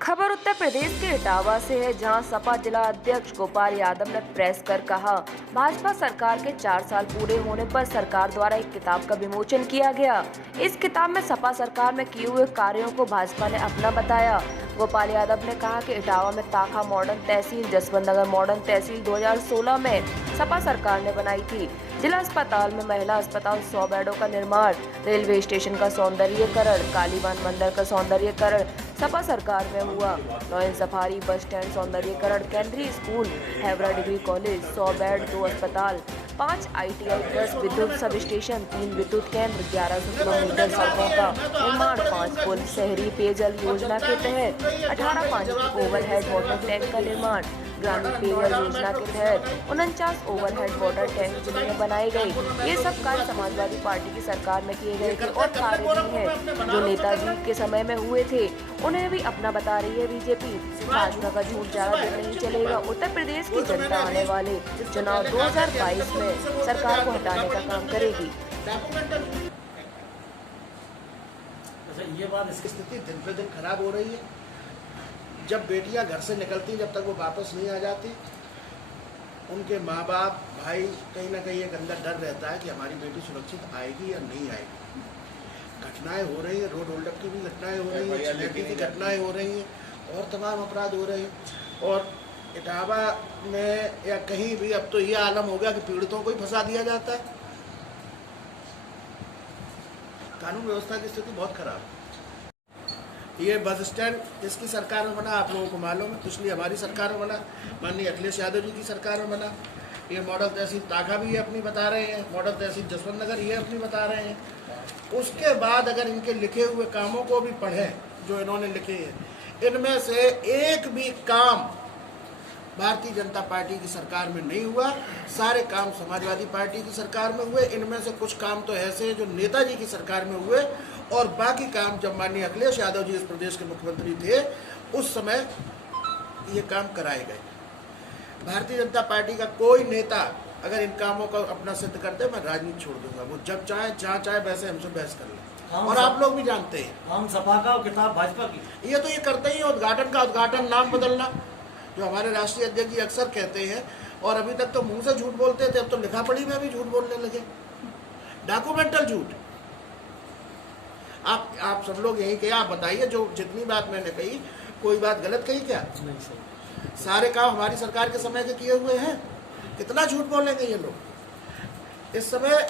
खबर उत्तर प्रदेश के इटावा से है, जहां सपा जिला अध्यक्ष गोपाल यादव ने प्रेस कर कहा, भाजपा सरकार के 4 साल पूरे होने पर सरकार द्वारा एक किताब का विमोचन किया गया। इस किताब में सपा सरकार में किए हुए कार्यों को भाजपा ने अपना बताया। गोपाल यादव ने कहा कि इटावा में ताखा मॉडर्न तहसील, जसवंत नगर मॉडर्न तहसील 2016 में सपा सरकार ने बनाई थी। जिला अस्पताल में महिला अस्पताल 100 बेडों का निर्माण, रेलवे स्टेशन का सौंदर्यीकरण, कालीबान मंदिर का सौंदर्यीकरण सपा सरकार में हुआ। लॉयन सफारी बस स्टैंड सौंदर्यीकरण, केंद्रीय स्कूल, हेवरा डिग्री कॉलेज, 100 बेड, 2 अस्पताल, 5 ITI, 10 विद्युत सब स्टेशन, 3 विद्युत केंद्र, 1100 किलोमीटर सड़कों का निर्माण, 5 पुल, शहरी पेयजल योजना के तहत 18 पानी की ओवरहेड वाटर टैंक का निर्माण, ग्रामीण पेयजल योजना के तहत 49 ओवरहेड वाटर टैंक जिले में बनाए गए। ये सब कार्य समाजवादी पार्टी की सरकार में किए गए थे और कार्य भी है जो नेताजी के समय में हुए थे, उन्हें भी अपना बता रही है बीजेपी। भाजपा का झूठ ज्यादा दिन नहीं चलेगा। उत्तर प्रदेश की जनता आने वाले चुनाव 2022 में सरकार को हटाने का काम करेगी। ये बात, इसकी स्थिति दिन पे दिन खराब हो रही है। जब बेटियां घर से निकलती, जब तक वो वापस नहीं आ जाती, उनके माँ बाप, भाई, कहीं ना कहीं एक अंदर डर रहता है कि हमारी बेटी सुरक्षित आएगी या नहीं आएगी। घटनाएं हो रही है, रोड होल्डअप की भी घटनाएं हो रही है, छीनने की घटनाएं हो रही हैं और तमाम अपराध हो रहे हैं। और इटावा में या कहीं भी अब तो ये आलम हो गया कि पीड़ितों को ही फंसा दिया जाता है। कानून व्यवस्था की स्थिति बहुत खराब है। ये बस स्टैंड जिसकी सरकार में बना, आप लोगों को मालूम है, इसलिए हमारी सरकार में बना, माननीय अखिलेश यादव जी की सरकार में बना। ये मॉडल तहसील ताखा भी ये अपनी बता रहे हैं, मॉडल तहसील जसवंत नगर ये अपनी बता रहे हैं। उसके बाद अगर इनके लिखे हुए कामों को भी पढ़ें जो इन्होंने लिखे हैं, इनमें से एक भी काम भारतीय जनता पार्टी की सरकार में नहीं हुआ। सारे काम समाजवादी पार्टी की सरकार में हुए। इनमें से कुछ काम तो ऐसे हैं जो नेताजी की सरकार में हुए और बाकी काम जब माननीय अखिलेश यादव जी इस प्रदेश के मुख्यमंत्री थे उस समय ये काम कराए गए। भारतीय जनता पार्टी का कोई नेता अगर इन कामों को अपना सिद्ध करते, मैं राजनीति छोड़ दूंगा। वो जब चाहे जहाँ चाहे वैसे हमसे बहस कर ले, और आप लोग भी जानते हैं। हम सपा का और किताब भाजपा की, ये तो ये करते ही। उद्घाटन का उद्घाटन, नाम बदलना, जो हमारे राष्ट्रीय अध्यक्ष जी अक्सर कहते हैं, और अभी तक तो मुंह से झूठ बोलते थे, अब तो लिखा पढ़ी में भी झूठ बोलने लगे, डॉक्यूमेंटल झूठ। आप सब लोग यही कहे, आप बताइए जो जितनी बात मैंने कही, कोई बात गलत कही क्या? नहीं सर। सारे काम हमारी सरकार के समय के किए हुए हैं। कितना झूठ बोलेंगे ये लोग? इस समय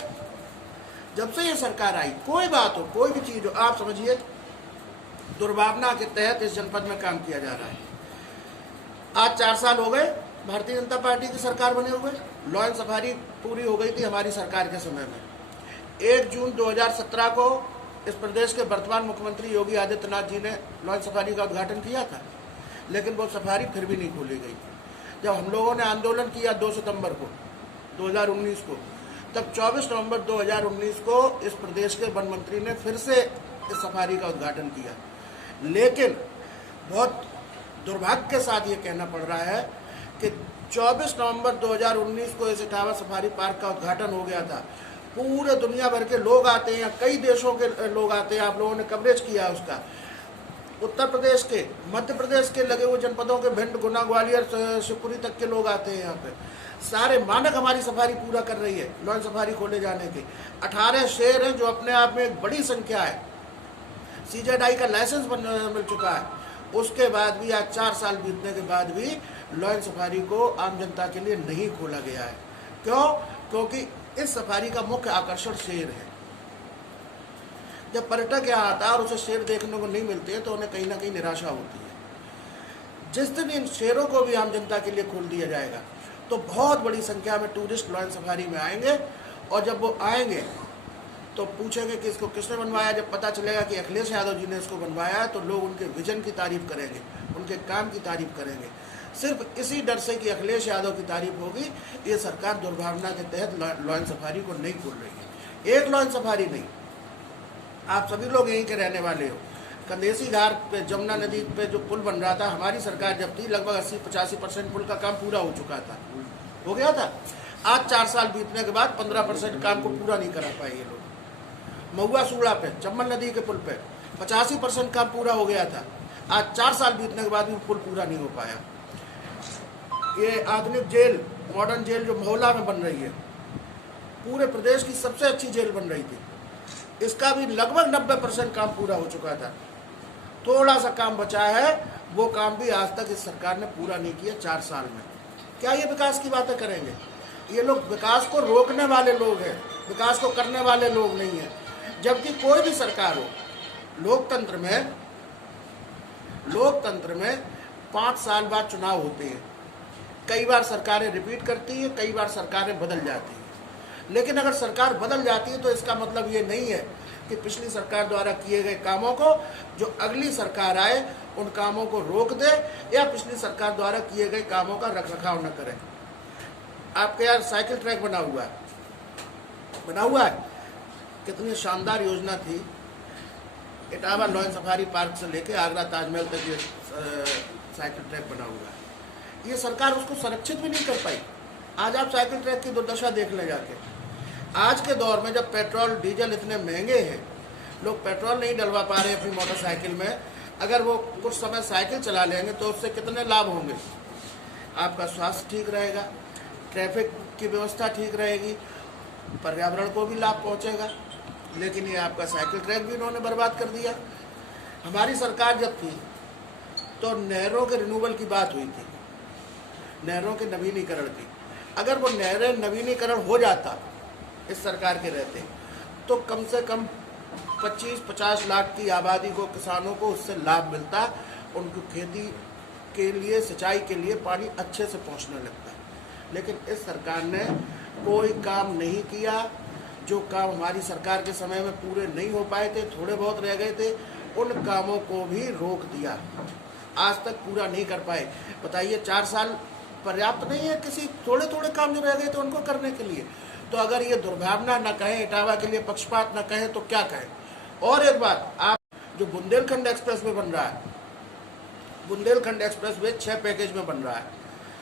जब से ये सरकार आई, कोई बात हो, कोई भी चीज हो, आप समझिए दुर्भावना के तहत इस जनपद में काम किया जा रहा है। आज 4 साल हो गए भारतीय जनता पार्टी की सरकार बने हुए। लॉयन सफारी पूरी हो गई थी हमारी सरकार के समय में। 1 जून 2017 को इस प्रदेश के वर्तमान मुख्यमंत्री योगी आदित्यनाथ जी ने लॉयन सफारी का उद्घाटन किया था, लेकिन वो सफारी फिर भी नहीं खोली गई। जब हम लोगों ने आंदोलन किया 2 सितंबर को 2019 को, तब 24 नवंबर 2019 को इस प्रदेश के वन मंत्री ने फिर से इस सफारी का उद्घाटन किया। लेकिन बहुत दुर्भाग्य के साथ ये कहना पड़ रहा है कि 24 नवंबर 2019 को इस इटावा सफारी पार्क का उद्घाटन हो गया था। पूरे दुनिया भर के लोग आते हैं, कई देशों के लोग आते हैं, आप लोगों ने कवरेज किया उसका। उत्तर प्रदेश के, मध्य प्रदेश के लगे हुए जनपदों के, भिंड, गुना, ग्वालियर, शिवपुरी तक के लोग आते हैं यहाँ पे। सारे मानक हमारी सफारी पूरा कर रही है लॉयन सफारी खोले जाने के। 18 शहर हैं जो अपने आप में एक बड़ी संख्या है। CZI का लाइसेंस मिल चुका है। उसके बाद भी आज 4 साल बीतने के बाद भी लॉयन सफारी को आम जनता के लिए नहीं खोला गया है। क्यों? क्योंकि इस सफारी का मुख्य आकर्षण शेर है। जब पर्यटक यहाँ आता है और उसे शेर देखने को नहीं मिलते हैं तो उन्हें कहीं ना कहीं निराशा होती है। जिस दिन इन शेरों को भी आम जनता के लिए खोल दिया जाएगा तो बहुत बड़ी संख्या में टूरिस्ट लॉयन सफारी में आएंगे, और जब वो आएंगे तो पूछेंगे कि इसको किसने बनवाया। जब पता चलेगा कि अखिलेश यादव जी ने इसको बनवाया है तो लोग उनके विजन की तारीफ करेंगे, उनके काम की तारीफ करेंगे। सिर्फ इसी डर से कि अखिलेश यादव की तारीफ होगी, ये सरकार दुर्भावना के तहत लॉयन सफारी को नहीं खोल रही है। एक लॉयन सफारी नहीं, आप सभी लोग यहीं के रहने वाले हो। कंदेसी घाट पे जमुना नदी पे जो पुल बन रहा था, हमारी सरकार जब थी लगभग 80-85% पुल का काम पूरा हो चुका था, हो गया था। आज 4 साल बीतने के बाद 15% काम को पूरा नहीं करा पाए ये लोग। महुआ सूड़ा पे, चम्बल नदी के पुल पे 85% काम पूरा हो गया था। आज 4 साल बीतने के बाद भी पुल पूरा नहीं हो पाया। ये आधुनिक जेल, मॉडर्न जेल जो महोला में बन रही है, पूरे प्रदेश की सबसे अच्छी जेल बन रही थी, इसका भी लगभग 90% काम पूरा हो चुका था। थोड़ा सा काम बचा है, वो काम भी आज तक इस सरकार ने पूरा नहीं किया 4 साल में। क्या ये विकास की बातें करेंगे? ये लोग विकास को रोकने वाले लोग हैं, विकास को करने वाले लोग नहीं हैं। जबकि कोई भी सरकार हो, लोकतंत्र में 5 साल बाद चुनाव होते हैं। कई बार सरकारें रिपीट करती हैं, कई बार सरकारें बदल जाती हैं। लेकिन अगर सरकार बदल जाती है तो इसका मतलब ये नहीं है कि पिछली सरकार द्वारा किए गए कामों को जो अगली सरकार आए उन कामों को रोक दे या पिछली सरकार द्वारा किए गए कामों का रखरखाव न करे। आपके यार साइकिल ट्रैक बना हुआ है, कितनी शानदार योजना थी। इटावा लॉयन सफारी पार्क से लेके आगरा ताजमहल तक ये साइकिल ट्रैक बना हुआ है। ये सरकार उसको संरक्षित भी नहीं कर पाई। आज आप साइकिल ट्रैक की दुर्दशा देख ले जाके। आज के दौर में जब पेट्रोल डीजल इतने महंगे हैं, लोग पेट्रोल नहीं डलवा पा रहे अपनी मोटरसाइकिल में, अगर वो कुछ समय साइकिल चला लेंगे तो उससे कितने लाभ होंगे। आपका स्वास्थ्य ठीक रहेगा, ट्रैफिक की व्यवस्था ठीक रहेगी, पर्यावरण को भी लाभ पहुंचेगा। लेकिन ये आपका साइकिल ट्रैक भी इन्होंने बर्बाद कर दिया। हमारी सरकार जब थी तो नहरों के रिन्यूअल की बात हुई थी, नहरों के नवीनीकरण की। अगर वो नहरें नवीनीकरण हो जाता इस सरकार के रहते, तो कम से कम 25-50 लाख की आबादी को, किसानों को उससे लाभ मिलता। उनको खेती के लिए, सिंचाई के लिए पानी अच्छे से पहुंचने लगता। लेकिन इस सरकार ने कोई काम नहीं किया। जो काम हमारी सरकार के समय में पूरे नहीं हो पाए थे, थोड़े बहुत रह गए थे, उन कामों को भी रोक दिया। आज तक पूरा नहीं कर पाए। बताइए 4 साल पर्याप्त नहीं है किसी थोड़े थोड़े काम जो रह गए थे उनको करने के लिए? तो अगर ये दुर्भावना न कहें, इटावा के लिए पक्षपात न कहें तो क्या कहें? और एक बात, आप जो बुंदेलखंड एक्सप्रेस वे बन रहा है, बुंदेलखंड एक्सप्रेस वे 6 पैकेज में बन रहा है।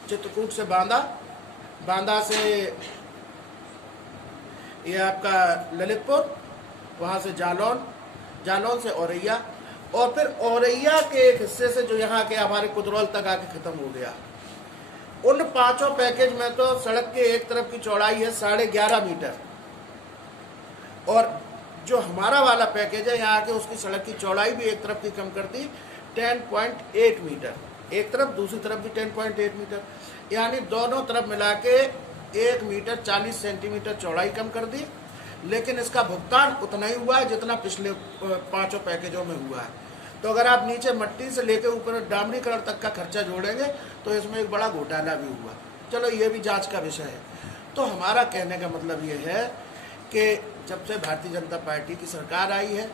चित्रकूट से बांदा से ये आपका ललितपुर, वहाँ से जालौन से औरैया, और फिर औरैया के एक हिस्से से जो यहाँ के हमारे कुदरौल तक आके खत्म हो गया। उन 5 पैकेज में तो सड़क के एक तरफ की चौड़ाई है 11.5 मीटर, और जो हमारा वाला पैकेज है यहाँ के, उसकी सड़क की चौड़ाई भी एक तरफ की कम कर दी 10.8 मीटर, एक तरफ, दूसरी तरफ भी 10.8 मीटर, यानी दोनों तरफ मिला के 1 मीटर 40 सेंटीमीटर चौड़ाई कम कर दी। लेकिन इसका भुगतान उतना ही हुआ है जितना पिछले 5 पैकेजों में हुआ है। तो अगर आप नीचे मट्टी से लेकर ऊपर डामरीकरण तक का खर्चा जोड़ेंगे तो इसमें एक बड़ा घोटाला भी हुआ। चलो ये भी जांच का विषय है। तो हमारा कहने का मतलब ये है कि जब से भारतीय जनता पार्टी की सरकार आई है,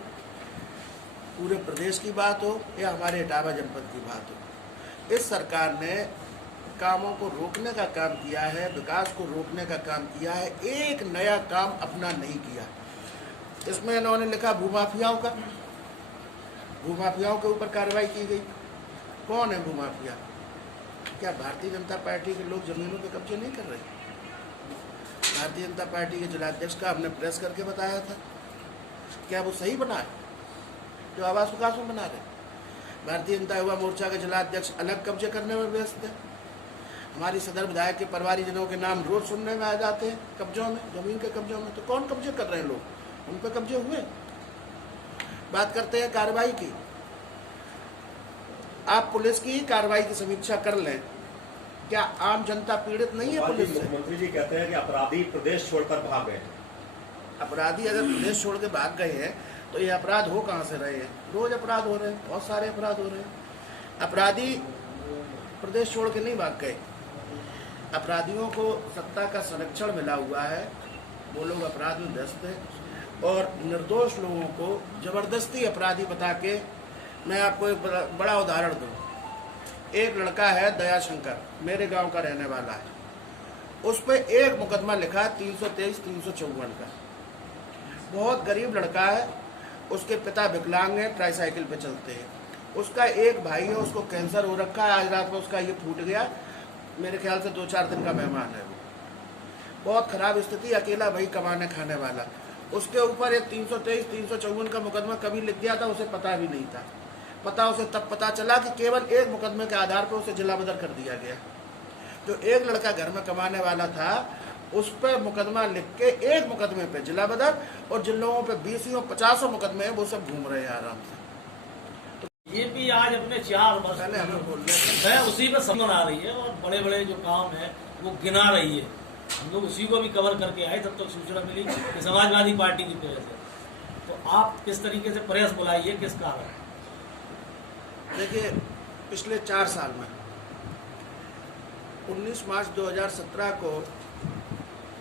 पूरे प्रदेश की बात हो या हमारे इटावा जनपद की बात हो, इस सरकार ने कामों को रोकने का काम किया है, विकास को रोकने का काम किया है। एक नया काम अपना नहीं किया। इसमें इन्होंने लिखा भूमाफियाओं के ऊपर कार्रवाई की गई। कौन है भूमाफिया? क्या भारतीय जनता पार्टी के लोग जमीनों पे कब्जे नहीं कर रहे? भारतीय जनता पार्टी के जिलाध्यक्ष का हमने प्रेस करके बताया था। क्या वो सही बना है जो आवास विकास में बना रहे? भारतीय जनता युवा मोर्चा के जिलाध्यक्ष अलग कब्जे करने में व्यस्त है। हमारी सदर विधायक के परिवारजनों के नाम रोज सुनने में आ जाते हैं कब्जों में, जमीन के कब्जों में। तो कौन कब्जे कर रहे हैं लोग? उन पर कब्जे हुए। बात करते हैं कार्रवाई की। आप पुलिस की कार्रवाई की समीक्षा कर लें। क्या आम जनता पीड़ित नहीं है पुलिस से? मुख्यमंत्री जी कहते हैं कि अपराधी प्रदेश छोड़कर भाग गए। अपराधी अगर प्रदेश छोड़ के भाग गए हैं तो ये अपराध हो कहाँ से रहे हैं? रोज अपराध हो रहे हैं, बहुत सारे अपराध हो रहे हैं। अपराधी प्रदेश छोड़ के नहीं भाग गए। अपराधियों को सत्ता का संरक्षण मिला हुआ है, वो लोग अपराध में व्यस्त हैं, और निर्दोष लोगों को जबरदस्ती अपराधी बता के। मैं आपको एक बड़ा उदाहरण दूं। एक लड़का है दयाशंकर, मेरे गांव का रहने वाला है। उस पर एक मुकदमा लिखा है 323-354 का। बहुत गरीब लड़का है, उसके पिता विकलांग हैं, ट्राईसाइकिल पे चलते हैं। उसका एक भाई है, उसको कैंसर हो रखा है। आज रात में उसका ये फूट गया। मेरे ख्याल से 2-4 दिन का मेहमान है वो। बहुत खराब स्थिति, अकेला भाई कमाने खाने वाला। उसके ऊपर एक 323-354 का मुकदमा कभी लिख दिया था, उसे पता भी नहीं था। पता उसे तब पता चला कि केवल एक मुकदमे के आधार पर उसे जिला बदर कर दिया गया। जो एक लड़का घर में कमाने वाला था उस पर मुकदमा लिख के एक मुकदमे पे जिला बदर, और जिन लोगों पे 20 50 मुकदमे हैं वो सब घूम रहे हैं आराम से। ये भी आज अपने 4 वर्ष पहले हमें बोल रहे थे मैं उसी पे समझ आ रही है और बड़े बड़े जो काम है वो गिना रही है। हम लोग उसी को भी कवर करके आए, तब तक सूचना मिली कि समाजवादी पार्टी की वजह से। तो आप किस तरीके से प्रेस बुलाइए, किस कारण? देखिए, पिछले 4 साल में 19 मार्च 2017 को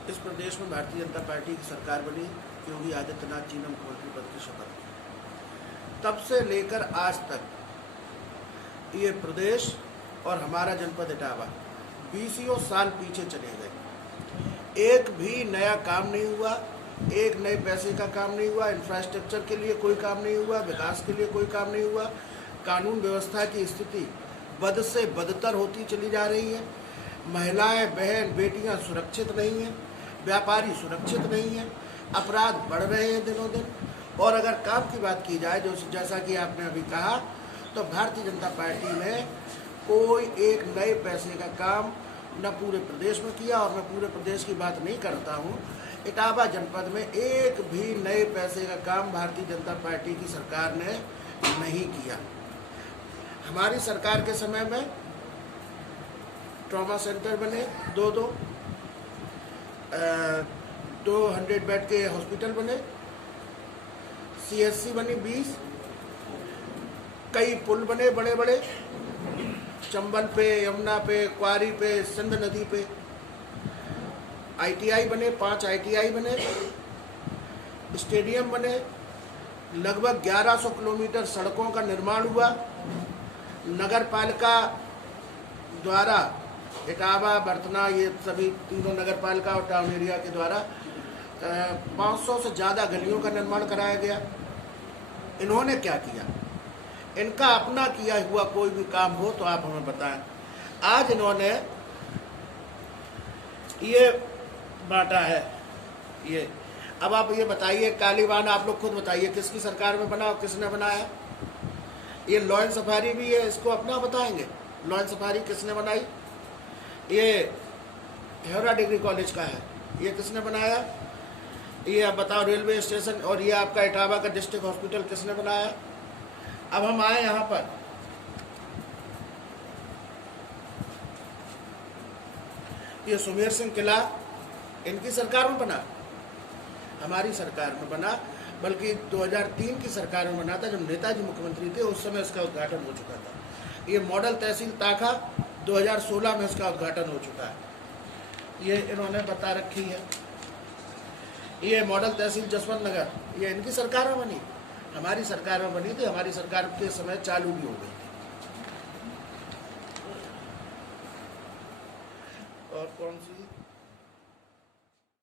इस प्रदेश में भारतीय जनता पार्टी की सरकार बनी, योगी आदित्यनाथ जी ने मुख्यमंत्री पद की शपथ ली। तब से लेकर आज तक ये प्रदेश और हमारा जनपद इटावा 20 साल पीछे चले गए। एक भी नया काम नहीं हुआ, एक नए पैसे का काम नहीं हुआ, इंफ्रास्ट्रक्चर के लिए कोई काम नहीं हुआ, विकास के लिए कोई काम नहीं हुआ। कानून व्यवस्था की स्थिति बद से बदतर होती चली जा रही है। महिलाएं, बहन, बेटियां सुरक्षित नहीं हैं, व्यापारी सुरक्षित नहीं हैं, अपराध बढ़ रहे हैं दिनों दिन। और अगर काम की बात की जाए, जो जैसा कि आपने अभी कहा, तो भारतीय जनता पार्टी ने कोई एक नए पैसे का काम न पूरे प्रदेश में किया, और मैं पूरे प्रदेश की बात नहीं करता हूँ। इटावा जनपद में एक भी नए पैसे का काम भारतीय जनता पार्टी की सरकार ने नहीं किया। हमारी सरकार के समय में ट्रॉमा सेंटर बने 200 बेड के हॉस्पिटल बने, CSC बनी 20, कई पुल बने बड़े बड़े, चंबल पे, यमुना पे, क्वारी पे, सिंध नदी पे। ITI बने, 5 ITI बने, स्टेडियम बने, लगभग 1100 किलोमीटर सड़कों का निर्माण हुआ। नगर पालिका द्वारा इटावा, बर्तना, ये सभी तीनों नगर पालिका और टाउन एरिया के द्वारा 500 से ज़्यादा गलियों का निर्माण कराया गया। इन्होंने क्या किया? इनका अपना किया हुआ कोई भी काम हो तो आप हमें बताएं। आज इन्होंने ये बांटा है। ये अब आप ये बताइए, कालीबान आप लोग खुद बताइए किसकी सरकार में बना और किसने बनाया? ये लॉ एंड सफारी भी है, इसको अपना बताएंगे। लॉ एंड सफारी किसने बनाई? ये हेरा डिग्री कॉलेज का है, ये किसने बनाया? ये आप बताओ, रेलवे स्टेशन। और ये आपका इटावा का डिस्ट्रिक्ट हॉस्पिटल किसने बनाया? अब हम आए यहाँ पर, ये सुमेर सिंह किला इनकी सरकार में बना, हमारी सरकार में बना, बल्कि 2003 की सरकार में बना था जब नेताजी मुख्यमंत्री थे, उस समय इसका उद्घाटन हो चुका था। ये मॉडल तहसील ताखा 2016 में इसका उद्घाटन हो चुका है, ये इन्होंने बता रखी है। ये मॉडल तहसील जसवंत नगर, ये इनकी सरकार में बनी, हमारी सरकार में बनी थी। हमारी सरकार के समय चालू भी हो गई थी। और कौन सी